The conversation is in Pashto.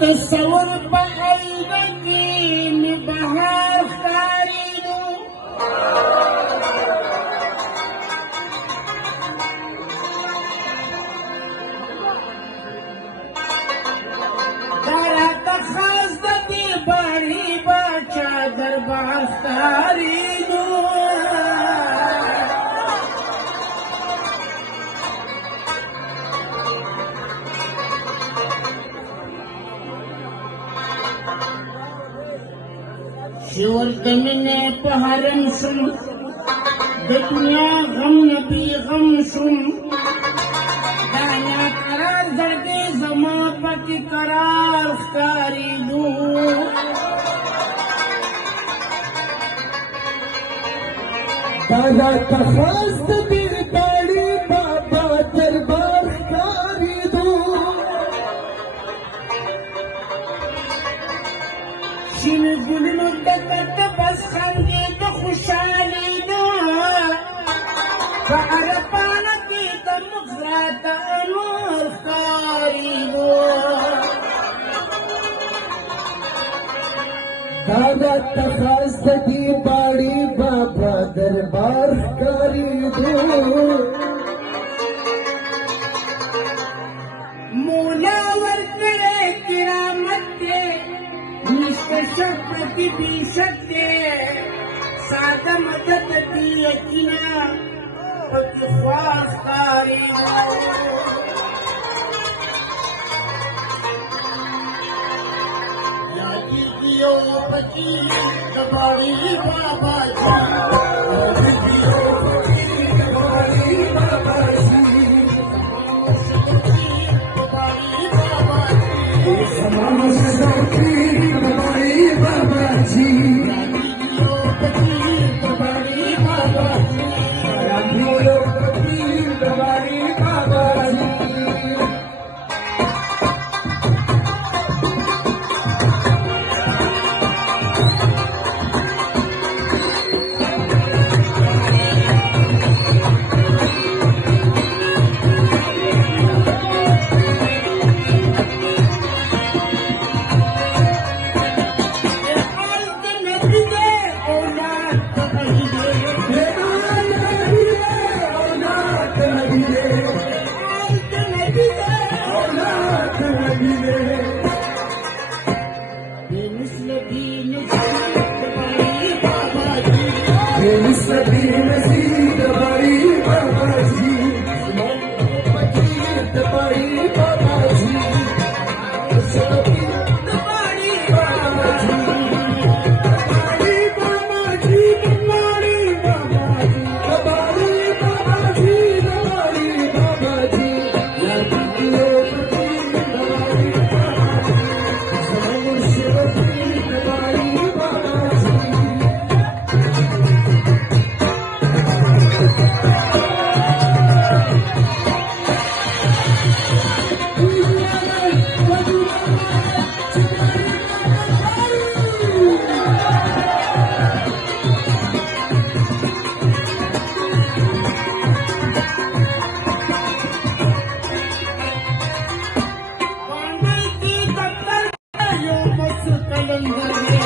تصور بقلبي من بهار خارجه دارت خزدتي بڑی بچا دربار خارجه شور دمنے پہرن سن دنیا غم نبی غم سن دانا قرار دردے زمان پاکی قرار اختاری دو دانا تخواست دیر داڑی بابا دربار اختاری دو شین گلنو دکت بس خندی دو خوشحالی دو فعرفانا کی تمغرات انور خاری دو دادا تخواست دی باڑی بابا دربار اختاری دو مولا ورکڑے کرامت دے شفقت بھی شکتے سادہ مدد دی یقینا پکی خواست کاری یادی کیو پکی دباری بابا جی دباری بابا جی دباری بابا جی سمان سدوتی دباری بابا جی دباری بابا جی دباری بابا جی Kalendar